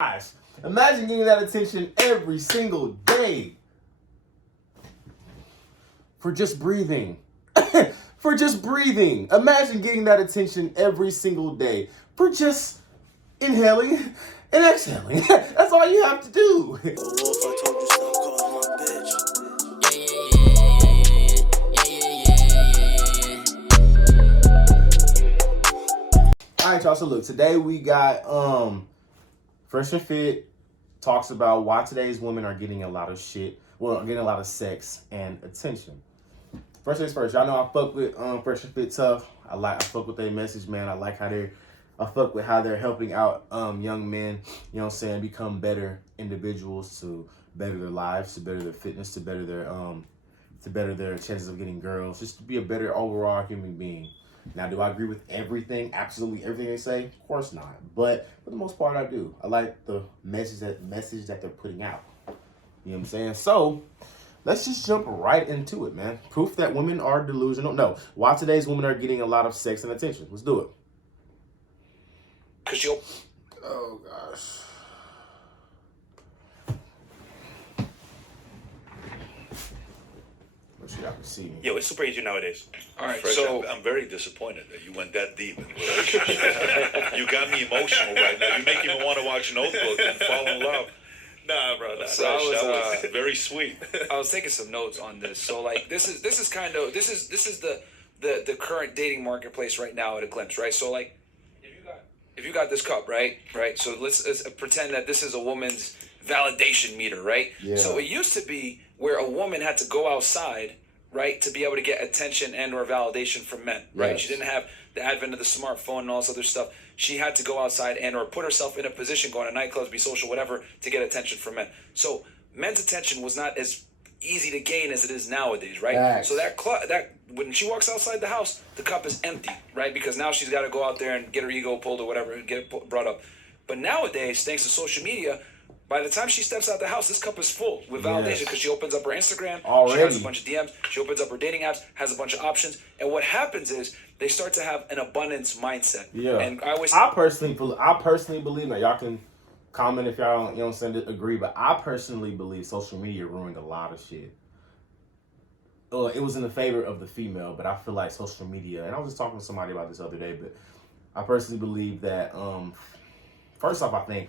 Gosh, imagine getting that attention every single day for just breathing. For just breathing. Imagine getting that attention every single day for just inhaling and exhaling. That's all you have to do. Alright, y'all, so look, today we got Fresh&Fit talks about why today's women are getting a lot of shit, getting a lot of sex and attention. First things first, y'all know I fuck with Fresh&Fit tough. I fuck with their message, man. I fuck with how they're helping out young men, you know what I'm saying, become better individuals, to better their lives, to better their fitness, to better their chances of getting girls, just to be a better overall human being. Now, do I agree with everything, absolutely everything they say? Of course not. But for the most part, I do. I like the message that they're putting out. You know what I'm saying? So let's just jump right into it, man. Proof that women are delusional. No, why today's women are getting a lot of sex and attention. Let's do it. Oh gosh. Y'all can see me. Yo, it's super easy nowadays. All right, Fresh, so I'm very disappointed that you went that deep. You got me emotional right now. You make me want to watch Notebook and fall in love. Nah, bro. So Fresh, I was, that was very sweet. I was taking some notes on this. So like this is the current dating marketplace right now at a glimpse, right? So like if you got this cup, right? So let's pretend that this is a woman's validation meter, right? Yeah. So it used to be where a woman had to go outside, right, to be able to get attention and or validation from men, right? Yes. She didn't have the advent of the smartphone and all this other stuff. She had to go outside and or put herself in a position, going to nightclubs, be social, whatever, to get attention from men. So men's attention was not as easy to gain as it is nowadays, right? Facts. So that when she walks outside the house, the cup is empty, right? Because now she's got to go out there and get her ego pulled or whatever, get it brought up. But nowadays, thanks to social media, by the time she steps out the house, this cup is full with validation because she opens up her Instagram, Already. she has a bunch of DMs, she opens up her dating apps, has a bunch of options, and what happens is they start to have an abundance mindset. Yeah. And I personally believe that. Y'all can comment if y'all don't, you know what I'm saying, agree, but I personally believe social media ruined a lot of shit. It was in the favor of the female, but I feel like social media, and I was just talking to somebody about this the other day, but I personally believe that first off, I think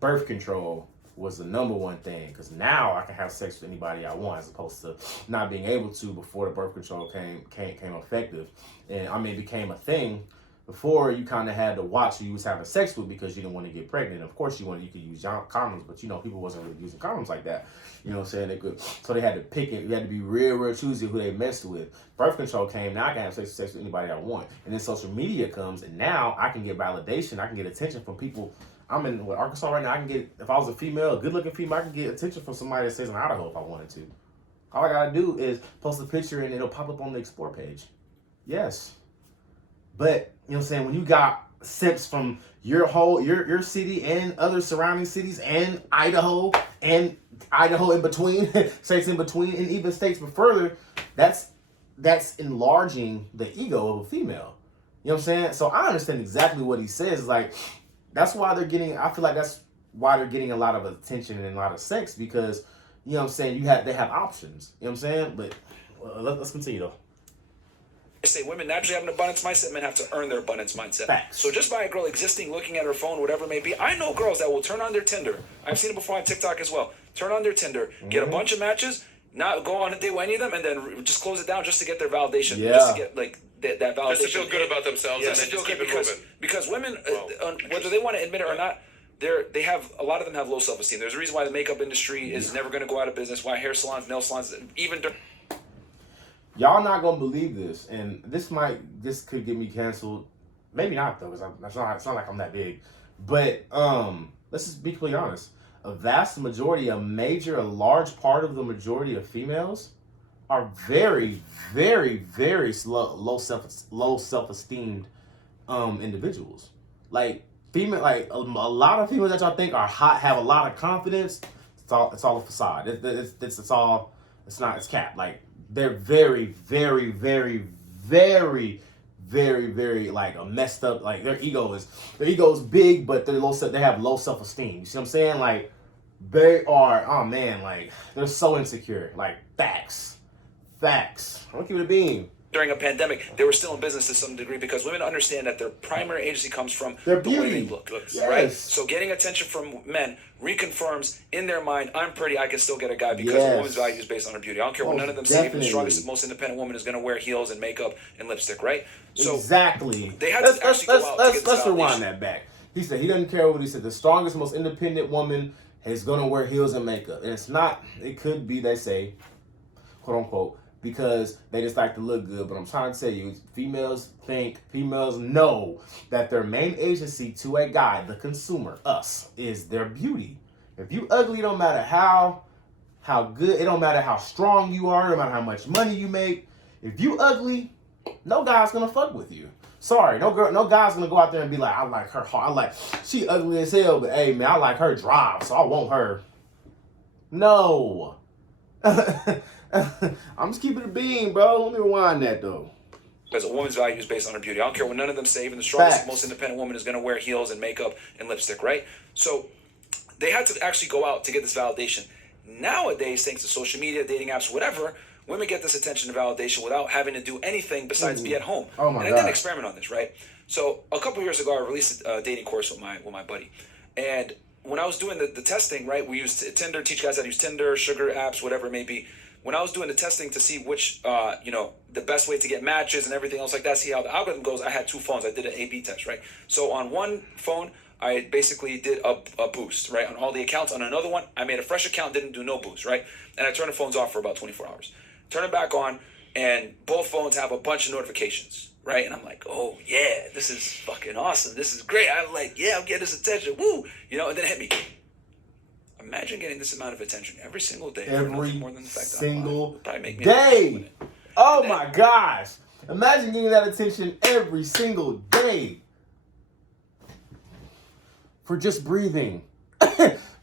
birth control was the number one thing, because now I can have sex with anybody I want, as opposed to not being able to before the birth control came effective, and I mean became a thing. Before, you kind of had to watch who you was having sex with because you didn't want to get pregnant. Of course, you could use condoms, but people wasn't really using condoms like that. You know what I'm saying? So they had to pick it. You had to be real choosy who they messed with. Birth control came. Now I can have sex with anybody I want. And then social media comes, and now I can get validation. I can get attention from people. I'm in Arkansas right now. I can get, if I was a female, a good-looking female, I can get attention from somebody that stays in Idaho if I wanted to. All I gotta do is post a picture and it'll pop up on the Explore page. Yes. But, you know what I'm saying, when you got simps from your city and other surrounding cities and Idaho in between, states in between, and even states but further, that's enlarging the ego of a female. You know what I'm saying? So I understand exactly what he says. Like, that's why I feel like that's why they're getting a lot of attention and a lot of sex, because, you know what I'm saying, they have options. You know what I'm saying? But let's continue though. I say women naturally have an abundance mindset, men have to earn their abundance mindset. Facts. So just by a girl existing, looking at her phone, whatever it may be, I know girls that will turn on their Tinder. I've seen it before on TikTok as well. Turn on their Tinder, get a bunch of matches, not go on a date with any of them, and then just close it down just to get their validation. Yeah. Just to get like that validation. Just to feel good about themselves, Yeah, and then just keep it moving. Because women, whether they want to admit it or not, a lot of them have low self-esteem. There's a reason why the makeup industry is never going to go out of business. Why hair salons, nail salons, even. Y'all not gonna believe this, and this could get me canceled. Maybe not though, because it's not like I'm that big. But let's just be completely honest. A large part of the majority of females are very, very, very low self-esteemed individuals. Like a lot of females that y'all think are hot, have a lot of confidence. It's all a facade. It's cap. Like, they're very, very, very, very, very, very like a messed up. Like their ego is big, but they have low self-esteem. You see what I'm saying? Like they are, oh man, like they're so insecure. Like facts. I'll give it a beam. During a pandemic, they were still in business to some degree because women understand that their primary agency comes from Their the way beauty. they look, Yes. right? So getting attention from men reconfirms in their mind, I'm pretty, I can still get a guy because Yes. a woman's value is based on her beauty. I don't care what Most none of them say, even the definitely. strongest, most independent woman is going to wear heels and makeup and lipstick, right? So Exactly. they had to actually go out to get this let's rewind validation. that back. He said he doesn't care what he said. The strongest, most independent woman is going to wear heels and makeup. And it's not, it could be, they say, quote unquote, because they just like to look good. But I'm trying to tell you, females know that their main agency to a guy, the consumer, us, is their beauty. If you ugly, it don't matter how good, it don't matter how strong you are, no matter how much money you make. If you ugly, no guy's gonna fuck with you. Sorry, no guy's gonna go out there and be like, I like her heart. I like, she ugly as hell, but hey man, I like her drive, so I want her. No. I'm just keeping it a bean, bro. Let me rewind that though. Because a woman's value is based on her beauty. I don't care what none of them say. Even the strongest, Facts. most independent woman is going to wear heels and makeup and lipstick, right? So they had to actually go out to get this validation. Nowadays, thanks to social media, dating apps, whatever, women get this attention and validation without having to do anything besides be at home. Oh my and I did an God. experiment on this, right? So a couple years ago, I released a dating course with my buddy, and when I was doing the testing, right, we used Tinder, teach guys how to use Tinder, sugar apps, whatever it may be. When I was doing the testing to see which, the best way to get matches and everything else like that, see how the algorithm goes, I had two phones. I did an A/B test, right? So on one phone, I basically did a boost, right, on all the accounts. On another one, I made a fresh account, didn't do no boost, right? And I turned the phones off for about 24 hours. Turn it back on, and both phones have a bunch of notifications, right? And I'm like, oh, yeah, this is fucking awesome. This is great. I'm like, yeah, I'm getting this attention. Woo! And then it hit me. Imagine getting this amount of attention every single day. for nothing more than the fact that I'm single alive. It'd probably make me day. Oh my gosh. Imagine getting that attention every single day. For just breathing.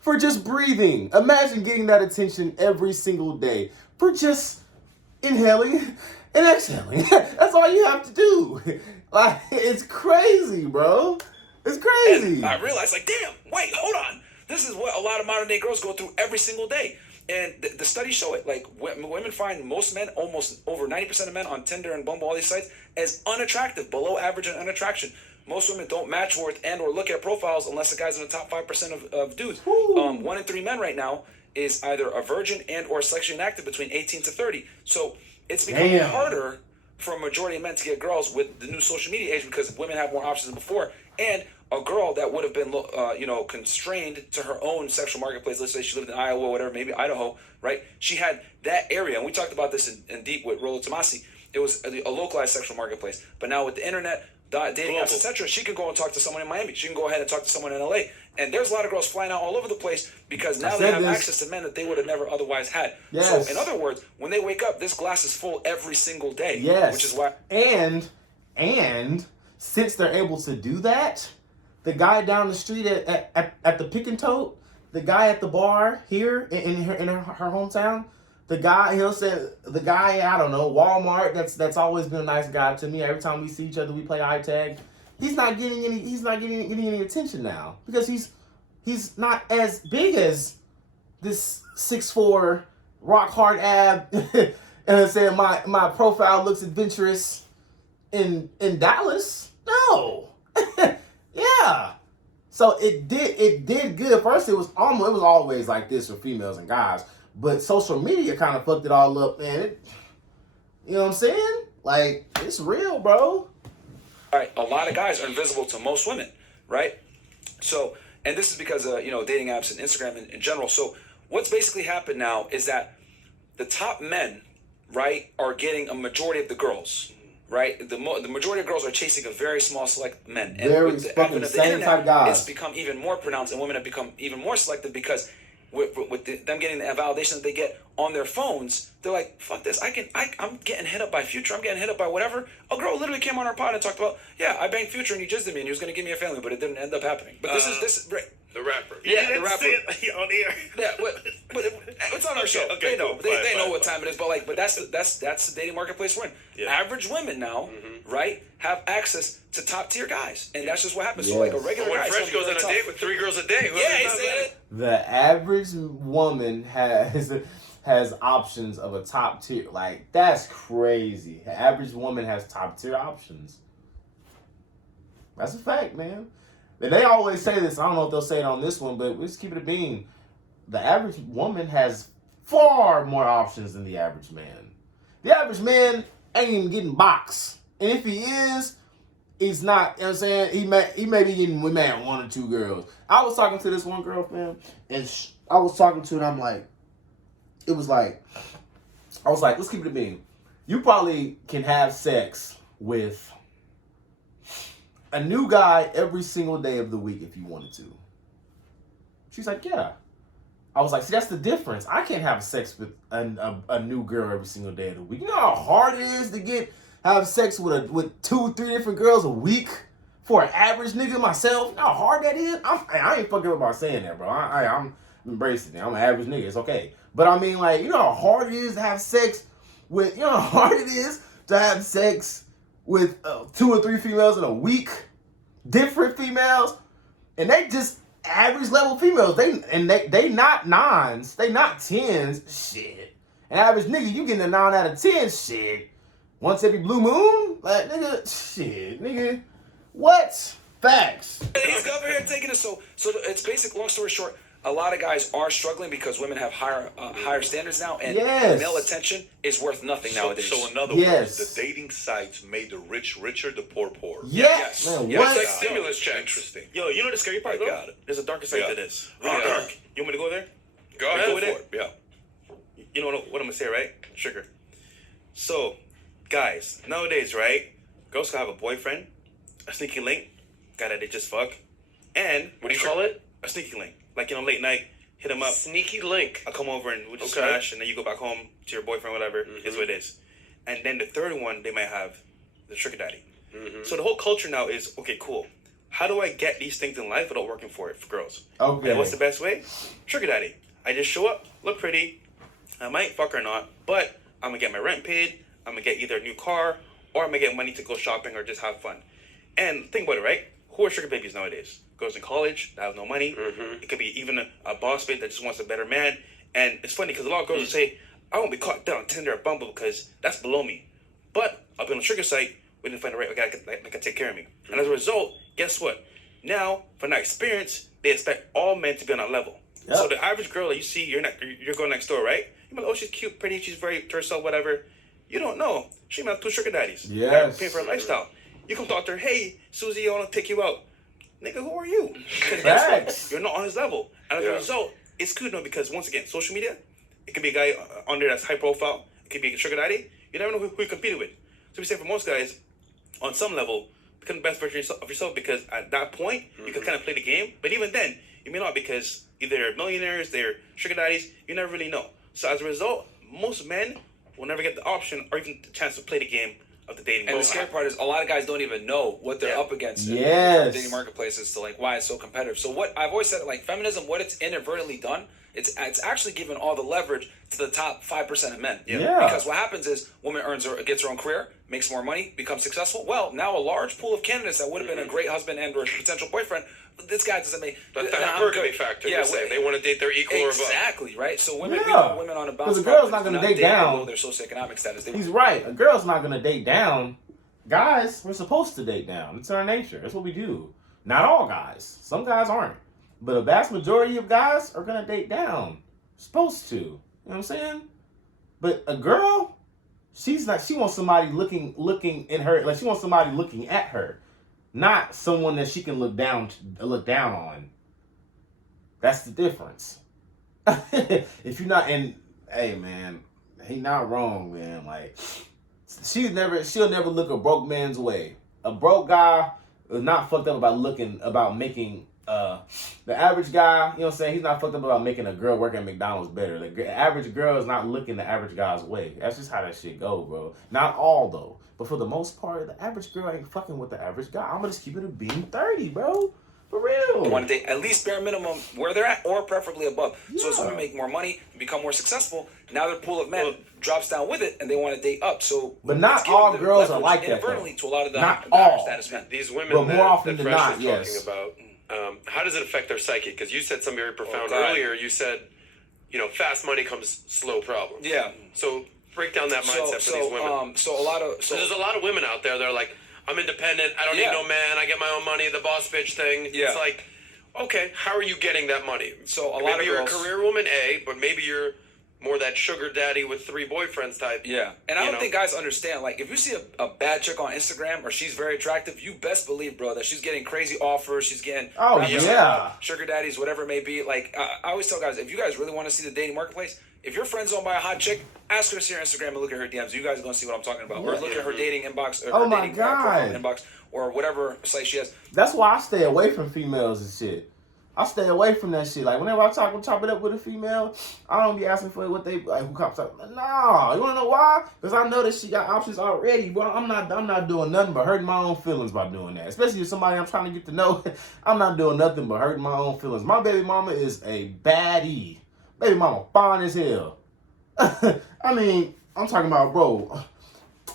For just breathing. Imagine getting that attention every single day. For just inhaling and exhaling. That's all you have to do. Like, it's crazy, bro. It's crazy. And I realized, like, damn, wait, hold on. This is what a lot of modern day girls go through every single day. And the studies show it. Like, women find most men, almost over 90% of men on Tinder and Bumble, all these sites, as unattractive, below average in unattraction. Most women don't match with and or look at profiles unless the guy's in the top 5% of dudes. 1 in 3 men right now is either a virgin and or sexually inactive between 18 to 30. So it's becoming harder for a majority of men to get girls with the new social media age because women have more options than before. And a girl that would have been, constrained to her own sexual marketplace, let's say she lived in Iowa, whatever, maybe Idaho, right? She had that area, and we talked about this in deep with Rollo Tomasi. It was a localized sexual marketplace. But now with the internet, dating apps, etc., she can go and talk to someone in Miami. She can go ahead and talk to someone in LA. And there's a lot of girls flying out all over the place because now they have access to men that they would have never otherwise had. Yes. So in other words, when they wake up, this glass is full every single day. Yes. Which is why. And since they're able to do that, the guy down the street at the Pick and Tote, the guy at the bar here in her hometown, the guy I don't know, Walmart, that's always been a nice guy to me. Every time we see each other, we play eye tag. He's not getting any attention now because he's not as big as this 6'4" rock hard ab and saying my profile looks adventurous in Dallas. No. Yeah. So it did good. First it was always like this for females and guys. But social media kind of fucked it all up, man. You know what I'm saying? Like, it's real, bro. All right, a lot of guys are invisible to most women, right? So, and this is because of, dating apps and Instagram in general. So what's basically happened now is that the top men, right, are getting a majority of the girls, right? The majority of girls are chasing a very small select men. And Very with the fucking advent of the same internet, type guys. it's become even more pronounced, and women have become even more selective because with them getting the validation that they get on their phones, they're like, fuck this, I'm getting hit up by Future, I'm getting hit up by whatever. A girl literally came on our pod and talked about, yeah, I banged Future and he jizzed at me and he was going to give me a family, but it didn't end up happening. But this is right. The rapper. Yeah, the rapper. On air. Yeah, But it's on our show. Okay, They know. cool. They know Fine, what fine. time it is. But like, that's the dating marketplace we're in. Yeah. Average women now, right, have access to top tier guys, and that's just what happens. So Yes. like a regular When guy, Fresh goes on a date with 3 girls a day. yeah, he said it. The average woman has options of a top tier. Like, that's crazy. The average woman has top tier options. That's a fact, man. And they always say this. I don't know if they'll say it on this one, but let's keep it a bean. The average woman has far more options than the average man. The average man ain't even getting boxed. And if he is, he's not, you know what I'm saying? He may be getting with man 1 or 2 girls. I was talking to this one girl, fam, and I was talking to her, and I'm like, I was like, let's keep it a bean. You probably can have sex with a new guy every single day of the week if you wanted to. She's like, yeah. I was like, see, that's the difference. I can't have sex with a new girl every single day of the week. You know how hard it is to have sex with 2, 3 different girls a week for an average nigga myself? You know how hard that is? I ain't fucking about saying that, bro. I'm embracing it. I'm an average nigga. It's okay. But I mean, like, you know how hard it is to have sex with, you know how hard it is to have sex with 2 or 3 females in a week? Different females? And they just average level females. They not 9s. They not 10s. Shit. An average nigga, you getting a 9 out of 10. Shit. Once every blue moon? Like, nigga, shit. Nigga. What? Facts. He's over here taking it. So it's basic. Long story short, a lot of guys are struggling because women have higher standards now, and Yes. male attention is worth nothing nowadays. So in other Yes. words, the dating sites made the rich richer, the poor poor. Yes. Man, Yes. what? It's like stimulus checks. Interesting. Yo, you know the scary part, I though? got it. There's a darker side Yeah. to this. Really Yeah. dark. You want me to go there? Go You ahead cool with for it? it. Yeah. You know what I'm gonna say, right? Sugar. So, guys, nowadays, right? Girls can have a boyfriend, a sneaky link, guy that they just fuck, and What do you call it? a sneaky link. Like, you know, late night, hit him up. Sneaky link. I come over and we just Okay. smash, and then you go back home to your boyfriend, whatever. Is what it is. And then the third one, they might have the sugar daddy. So the whole culture now is, okay, cool. How do I get these things in life without working for it for girls? Okay. And what's the best way? Sugar daddy. I just show up, look pretty. I might fuck or not, but I'm gonna get my rent paid. I'm gonna get either a new car or I'm gonna get money to go shopping or just have fun. And think about it, right? Who are sugar babies nowadays? Girls in college that have no money. It could be even a boss babe that just wants a better man. And it's funny because a lot of girls will say, I won't be caught down on Tinder or Bumble because that's below me. But I'll be on a sugar site, we didn't find the right guy that can take care of me. And as a result, guess what? Now, from that experience, they expect all men to be on that level. Yep. So the average girl that you see, you're going next door, right? You're like, oh, she's cute, pretty, she's very to herself, whatever. You don't know. She might have 2 sugar daddies. Yes. They're paying for her lifestyle. You come talk to her, hey, Susie, I want to take you out. Nigga, who are you? 'Cause guess what? Facts. You're not on his level. And as a result, it's good though because once again, social media, it can be a guy on there that's high profile. It can be a sugar daddy. You never know who you competed with. So we say for most guys, on some level, become the best version of yourself because at that point, you can kind of play the game. But even then, you may not because either they're millionaires, they're sugar daddies, you never really know. So as a result, most men will never get the option or even the chance to play the game of the dating And the world. scary part is a lot of guys don't even know what they're Yeah. up against in Yes. the dating marketplace as to like why it's so competitive. So what I've always said, like feminism, what it's inadvertently done, it's actually given all the leverage to the top 5% of men. Yeah. Because what happens is woman gets her own career, makes more money, becomes successful. Well, now a large pool of candidates that would have been a great husband and or potential boyfriend, this guy doesn't make But the I'm hypergamy good. factor, Yeah, you're saying. They want to date their equal or above. exactly, right? So women, we Yeah. know women on a bounce. Because a girl's not going gonna to date down. below their socioeconomic status. They He's right. A girl's not gonna date down. Guys, we're supposed to date down. It's our nature. That's what we do. Not all guys. Some guys aren't. But a vast majority of guys are gonna date down. Supposed to. You know what I'm saying? But a girl, she's not. She wants somebody looking in her. Like she wants somebody looking at her, not someone that she can look down on. That's the difference. If you're not, and hey man, he not wrong, man. Like she'll never look a broke man's way. A broke guy is not fucked up about making the average guy, you know what I'm saying, he's not fucked up about making a girl work at McDonald's better. The average girl is not looking the average guy's way. That's just how that shit go, bro. Not all though, but for the most part, the average girl ain't fucking with the average guy. I'm gonna just keep it a beam 30, bro. For real. They want to date at least bare minimum where they're at, or preferably above. So as women make more money, become more successful, now their pool of men drops down with it, and they want to date up. So, but not all girls are like that. Inadvertently, to a lot of the not higher all status men. These women but more often that than Fresh not, is yes. talking about, how does it affect their psyche? Because you said something very profound God. earlier. You said, fast money comes slow problems. Yeah. So break down that mindset for these women. So a lot of There's a lot of women out there. They're like, I'm independent. I don't need no man. I get my own money. The boss bitch thing. Yeah. It's like, okay, how are you getting that money? So a lot maybe of you're girls, a career woman, but maybe you're more that sugar daddy with 3 boyfriends type. Yeah, and I don't think guys understand. Like, if you see a bad chick on Instagram or she's very attractive, you best believe, bro, that she's getting crazy offers. She's getting sugar daddies, whatever it may be. Like, I always tell guys, if you guys really want to see the dating marketplace, if your friend's owned by a hot chick, ask her to see her Instagram and look at her DMs. You guys are gonna see what I'm talking about. Or look at her dating inbox, or her dating profile inbox, or whatever site she has. That's why I stay away from females and shit. I stay away from that shit. Like, whenever I chop it up with a female, I don't be asking for what they like. Who cops up? Nah, you wanna know why? Because I know that she got options already. Well, I'm not doing nothing but hurting my own feelings by doing that. Especially if somebody I'm trying to get to know. I'm not doing nothing but hurting my own feelings. My baby mama is a baddie. Baby mama fine as hell. I mean, I'm talking about, bro,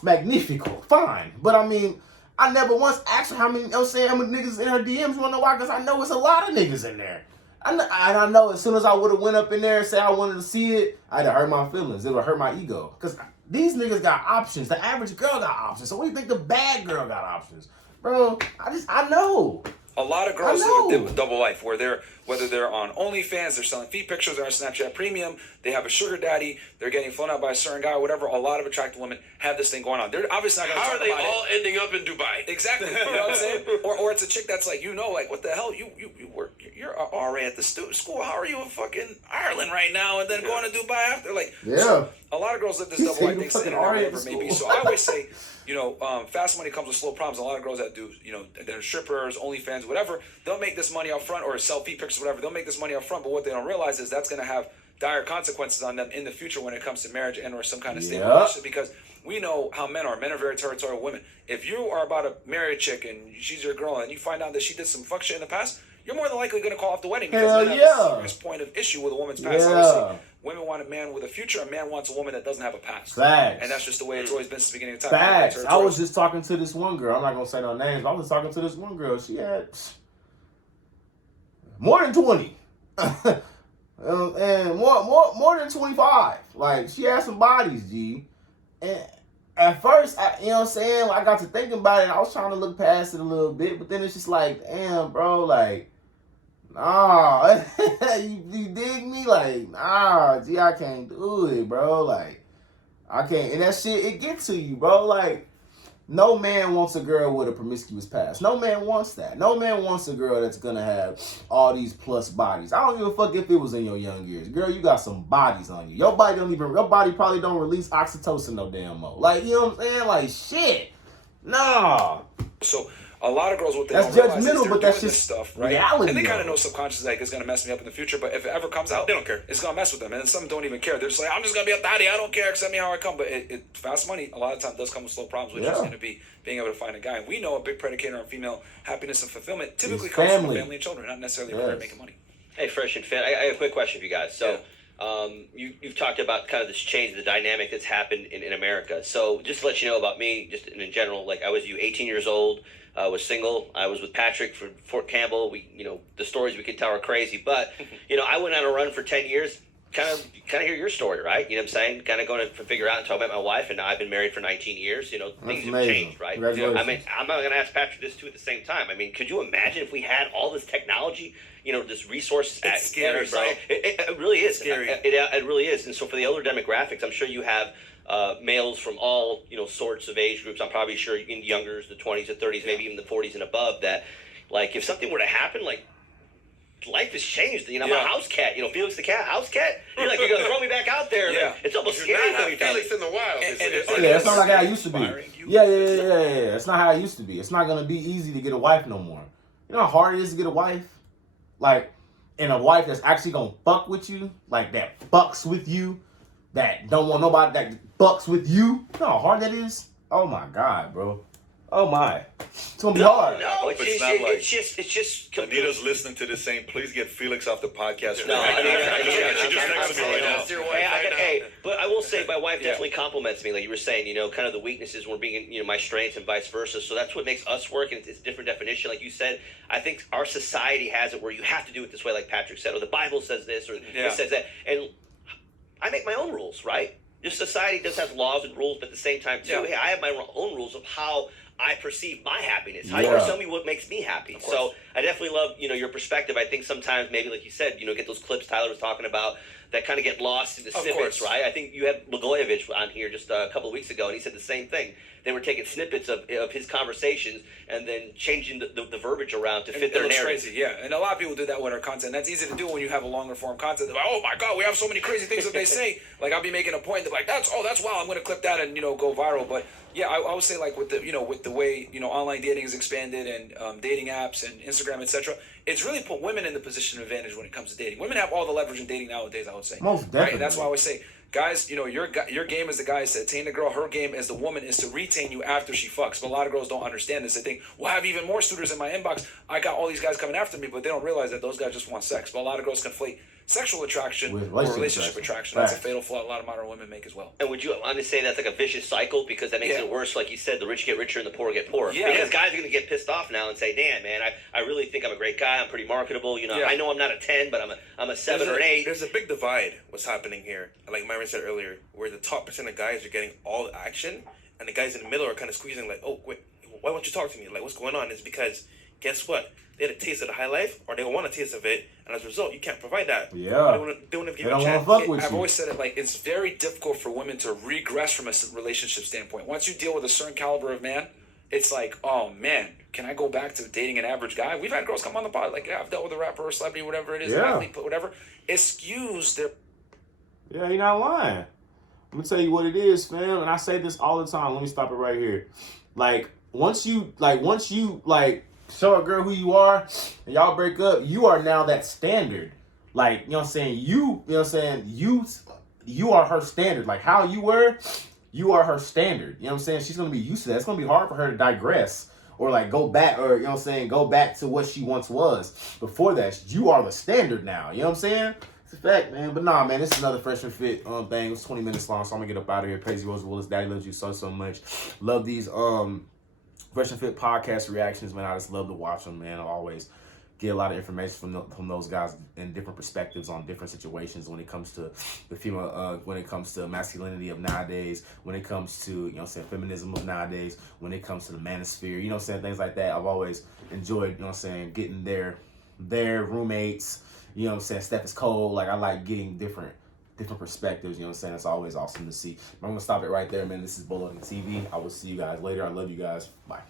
magnifico, fine. But I mean, I never once asked her how many niggas in her DMs. You wanna know why? Because I know it's a lot of niggas in there. I know as soon as I would have went up in there and said I wanted to see it, I'd have hurt my feelings. It would hurt my ego. Because these niggas got options. The average girl got options. So what do you think the bad girl got options? Bro, I know. A lot of girls live a double life where whether they're on OnlyFans, they're selling feet pictures, they're on Snapchat Premium, they have a sugar daddy, they're getting flown out by a certain guy, whatever. A lot of attractive women have this thing going on. They're obviously not going to talk about it. How are they all ending up in Dubai? Exactly. You know what I'm saying? Or it's a chick that's like, like, what the hell? You work, you're a RA at the school. How are you in fucking Ireland right now and then going to Dubai after? Like, so a lot of girls live this double life. They say whatever maybe. So I always say, fast money comes with slow problems. A lot of girls that do, they're strippers, OnlyFans, whatever, they'll make this money up front, or sell feet pictures, whatever. They'll make this money up front, but what they don't realize is that's going to have dire consequences on them in the future when it comes to marriage and or some kind of stable relationship, because we know how men are. Men are very territorial women. If you are about to marry a chick and she's your girl and you find out that she did some fuck shit in the past, you're more than likely going to call off the wedding because you have a serious point of issue with a woman's past. Obviously, women want a man with a future. A man wants a woman that doesn't have a past. Facts. And that's just the way it's always been since the beginning of time. Facts. I was just talking to this one girl. I'm not going to say no names, but I was talking to this one girl. She had more than 20. And more than 25. Like, she had some bodies, G. And at first, you know what I'm saying? I got to thinking about it, and I was trying to look past it a little bit, but then it's just like, damn, bro, like, nah, you dig me? Like, nah, G, I can't do it, bro. Like, I can't. And that shit, it gets to you, bro. Like, no man wants a girl with a promiscuous past. No man wants that. No man wants a girl that's gonna have all these plus bodies. I don't give a fuck if it was in your young years. Girl, you got some bodies on you. Your body probably don't release oxytocin no damn more. Like, you know what I'm saying? Like, shit. Nah. So a lot of girls, what they that's don't realize judgmental, is but they're that's doing just this stuff, right? reality. And they kind of know subconsciously, like, it's gonna mess me up in the future. But if it ever comes out, they don't care. It's gonna mess with them. And then some don't even care. They're just like, I'm just gonna be a daddy. I don't care. Accept me how I come. But fast money a lot of times does come with slow problems, which is gonna be being able to find a guy. And we know a big predicator on female happiness and fulfillment typically comes from family and children, not necessarily a career making money. Hey, Fresh and Fit, I have a quick question for you guys. So, you've talked about kind of this change, the dynamic that's happened in America. So, just to let you know about me, just in general, like, I was 18 years old, was single. I was with Patrick for Fort Campbell. We, the stories we could tell are crazy, but I went on a run for 10 years. Kind of hear your story, right? You know what I'm saying? Kind of going to figure out until I met my wife, and now I've been married for 19 years. Things have changed, right? I mean, I'm not going to ask Patrick this too at the same time. I mean, could you imagine if we had all this technology, this resources at scary, bro. It really is scary. It really is. And so for the older demographics, I'm sure you have males from all sorts of age groups. I'm probably sure in youngers, the 20s, the 30s, maybe even the 40s and above. That, like, if something were to happen, like, life has changed. I'm a house cat. Felix the cat, house cat. You're like, you're gonna throw me back out there. Yeah. Like, it's almost You're scary. not Felix in the wild. It's not like how it used to be. Yeah. It's not how it used to be. It's not gonna be easy to get a wife no more. You know how hard it is to get a wife? Like, and a wife that's actually gonna fuck with you, like that fucks with you, that don't want nobody that fucks with you. You know how hard that is? Oh my God, bro. Oh my, it's gonna be hard. No, It's not like- it's just. Anita's listening to this saying, please get Felix off the podcast. No, She just texted me right now. That's your wife right now. Hey, but I will say my wife definitely compliments me, like you were saying. Kind of the weaknesses were being, my strengths and vice versa. So that's what makes us work, and it's a different definition, like you said. I think our society has it where you have to do it this way, like Patrick said, or the Bible says this, or it says that, and I make my own rules, right? Just society does have laws and rules, but at the same time too, hey, I have my own rules of how I perceive my happiness. How you tell me what makes me happy. So I definitely love, your perspective. I think sometimes maybe, like you said, get those clips Tyler was talking about that kind of get lost in the snippets, right? I think you had Blagojevich on here just a couple of weeks ago, and he said the same thing. They were taking snippets of his conversations and then changing the verbiage around to fit their narrative. Crazy, yeah. And a lot of people do that with our content. That's easy to do when you have a longer form content. They're like, oh my God, we have so many crazy things that they say. Like, I'll be making a point. They're like, that's wow, I'm going to clip that and, go viral. But yeah, I would say, like, with the way, online dating has expanded and dating apps and Instagram, etc., it's really put women in the position of advantage when it comes to dating. Women have all the leverage in dating nowadays, I would say. Most definitely. Right? And that's why I always say, guys, your game as the guy is to attain the girl. Her game as the woman is to retain you after she fucks. But a lot of girls don't understand this. They think, well, I have even more suitors in my inbox. I got all these guys coming after me, but they don't realize that those guys just want sex. But a lot of girls conflate sexual attraction with relationship attraction. That's a fatal flaw a lot of modern women make as well. And would you want to say that's like a vicious cycle, because that makes it worse? Like you said, the rich get richer and the poor get poorer. Yeah. Because guys are going to get pissed off now and say, damn, man, I really think I'm a great guy. I'm pretty marketable. I know I'm not a 10, but I'm a 7 or an 8. There's a big divide what's happening here. Like Myron said earlier, where the top percent of guys are getting all the action, and the guys in the middle are kind of squeezing like, oh, wait, why won't you talk to me? Like, what's going on? It's because, guess what? They had a taste of the high life, or they don't want a taste of it, and as a result, you can't provide that. Yeah. They don't give They you a don't want chance. to fuck with I've you. always said it, like, it's very difficult for women to regress from a relationship standpoint. Once you deal with a certain caliber of man, it's like, oh man, can I go back to dating an average guy? We've had girls come on the pod, like, yeah, I've dealt with a rapper or celebrity, whatever it is, an athlete, whatever. It skews their... Yeah, you're not lying. I'm gonna tell you what it is, fam, and I say this all the time. Let me stop it right here. Once you show a girl who you are and y'all break up, you are now that standard. Like, you know what I'm saying? You are her standard. Like, how you were, you are her standard. You know what I'm saying? She's gonna be used to that. It's gonna be hard for her to digress or like go back, or go back to what she once was. Before that, you are the standard now. You know what I'm saying? It's a fact, man. But nah, man, this is another Fresh and Fit thing. It's 20 minutes long, so I'm gonna get up out of here. Crazy Rose Willis, Daddy loves you so much. Love these Fresh and Fit podcast reactions, man. I just love to watch them, man. I always get a lot of information from those guys in different perspectives on different situations when it comes to the female, when it comes to masculinity of nowadays, when it comes to, feminism of nowadays, when it comes to the manosphere, things like that. I've always enjoyed, getting their roommates, Steph is cold. Like, I like getting different perspectives, It's always awesome to see. But I'm gonna stop it right there, man. This is BoloadingTV. I will see you guys later. I love you guys. Bye.